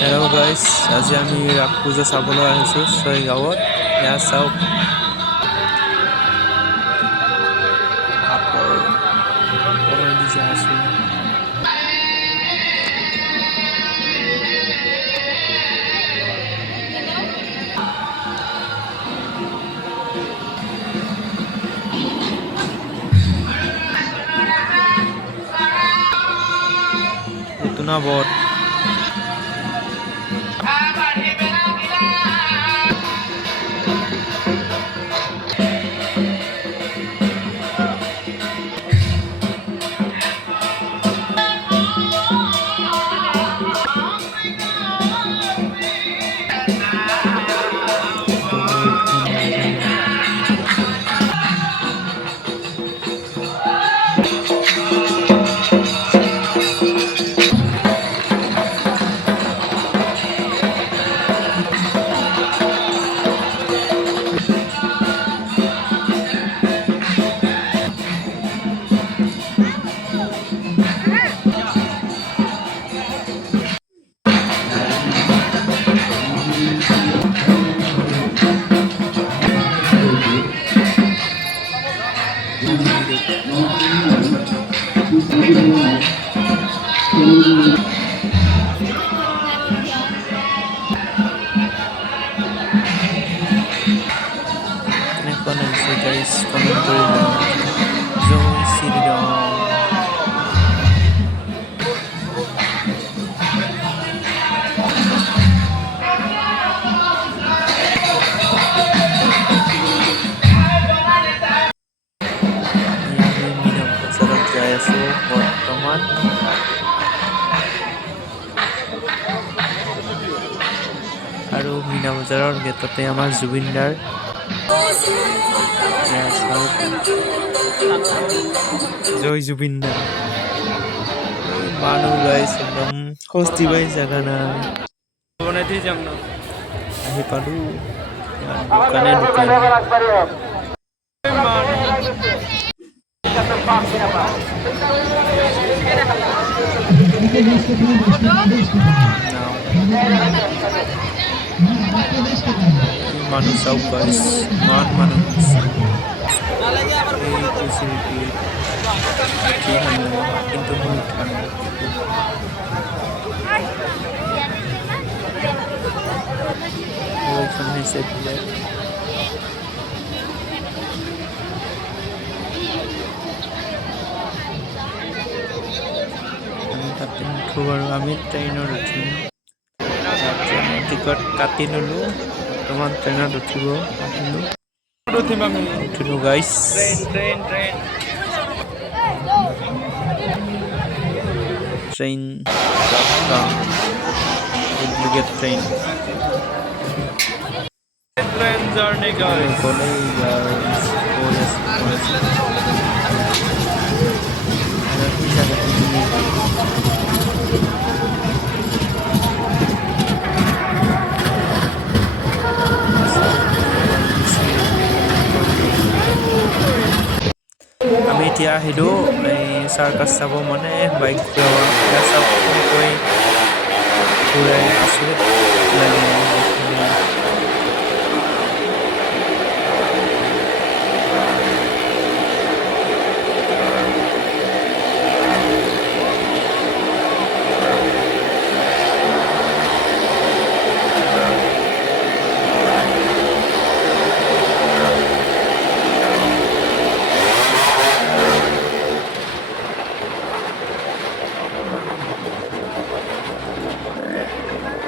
Hello' guys, আজি আমি ৰাস পূজা চাবলৈ আহিছোঁ ছয়গাঁৱত। এয়া চাওক আপৰ পৰেদি যাই আছোঁ। পুতনা বট কেনেকুৱা লাগিছে গাইজ, কমেণ্ট কৰি জনাওক। জয় শ্ৰীৰাম। আমি মীনা বজাৰত যাই আছোঁ বৰ্তমান। আৰু মীনা বজাৰৰ গেটতে আমাৰ জুবিনদাৰ। জয় জুবিনদা। মানুহ গাইজ একদম খস্তি বাই জাগা নাই। আহি পালোঁ দোকানে দোকানে। মানুহ চাওক গাইজ, ইমান মানুহ হৈছে। কিন্তু বহুত ঠাণ্ডা। এইখন হৈছে বিলেট। আমি তাতে নুঠো বাৰু, আমি ট্ৰেইনত উঠিম। টিকট কাটি ল'লোঁ, বৰ্তমান ট্ৰেইনত উঠিলোঁ guys. Train duplicate train journey guys. আমি এতিয়া আহিলোঁ এই চাৰ্কাছ চাব, মানে বাইক ঘূৰাই আচৰিত লাগে।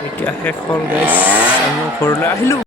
এতিয়া শেষ হ'ল গাইজ, আমি ঘৰলৈ আহিলোঁ।